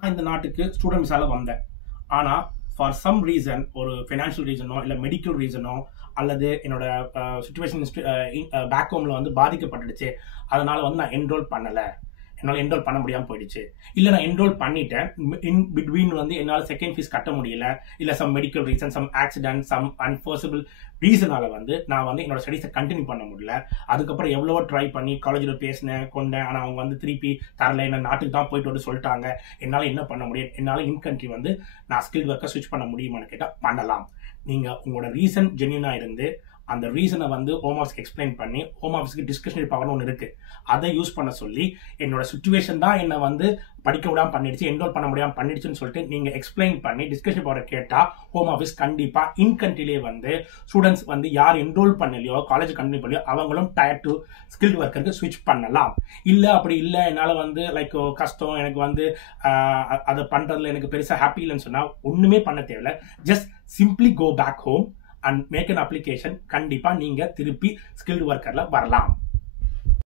நான் இந்த நாட்டுக்கு ஸ்டூடெண்ட் விசால வந்தேன். ஆனா ஃபார் சம் ரீசன், ஒரு ஃபைனான்ஷியல் ரீசனோ இல்லை மெடிக்கல் ரீசனோ அல்லது என்னோட சுச்சுவேஷன் பேக் ஹோம்ல வந்து பாதிக்கப்பட்டுடுச்சு, அதனால வந்து நான் என்ரோல் பண்ணல, என்னால் என்ரோல் பண்ண முடியாமல் போயிடுச்சு. இல்லை நான் என்ரோல் பண்ணிட்டேன், இன் பிட்வீன் வந்து என்னால் செகண்ட் ஃபீஸ் கட்ட முடியல, இல்லை some medical reason, some accident, some unforeseeable ரீசனால வந்து நான் வந்து என்னோட ஸ்டடீஸை கண்டினியூ பண்ண முடியல. அதுக்கப்புறம் எவ்வளவோ ட்ரை பண்ணி காலேஜில் பேசினேன் கொண்டேன். ஆனால் அவங்க வந்து திருப்பி தரல, என்ன நாட்டுக்கு தான் போயிட்டு வந்து சொல்லிட்டாங்க. என்னால் என்ன பண்ண முடியும்? என்னால் இன்கண்ட்ரி வந்து நான் ஸ்கில் ஒர்க்கை ஸ்விட்ச் பண்ண முடியுமான்னு கேட்டால் பண்ணலாம். நீங்கள் உங்களோட ரீசன் ஜென்யூனாக இருந்து அந்த ரீசனை வந்து ஹோம் ஆஃபீஸ்க்கு எக்ஸ்பிளைன் பண்ணி, ஹோம் ஆஃபீஸ்க்கு டிஸ்கஷனரி பவர்னு ஒன்று இருக்கு, அதை யூஸ் பண்ண சொல்லி என்னோட சுச்சுவேஷன் தான் என்னை வந்து படிக்க விடாமல் பண்ணிடுச்சு, என்ரோல் பண்ண முடியாமல் பண்ணிடுச்சுன்னு சொல்லிட்டு நீங்கள் எக்ஸ்பிளைன் பண்ணி டிஸ்கஷன் பவர் கேட்டால் ஹோம் ஆஃபீஸ் கண்டிப்பாக இன்கண்ட்ரிலே வந்து ஸ்டூடெண்ட்ஸ் வந்து யார் என்ரோல் பண்ணலையோ, காலேஜ் கண்டினியூ பண்ணலையோ அவங்களும் டயர் டு ஸ்கில்டு ஒர்க்கருக்கு ஸ்விட்ச் பண்ணலாம். இல்லை அப்படி இல்லை, என்னால் வந்து லைக் கஷ்டம், எனக்கு வந்து அதை பண்ணுறதுல எனக்கு பெருசாக ஹாப்பி இல்லைன்னு சொன்னால் ஒன்றுமே பண்ண தேவையில்லை. Just simply go back home and make an application. கண்டிப்பாக நீங்கள் திருப்பி ஸ்கில்டு ஒர்க்கரில் வரலாம்.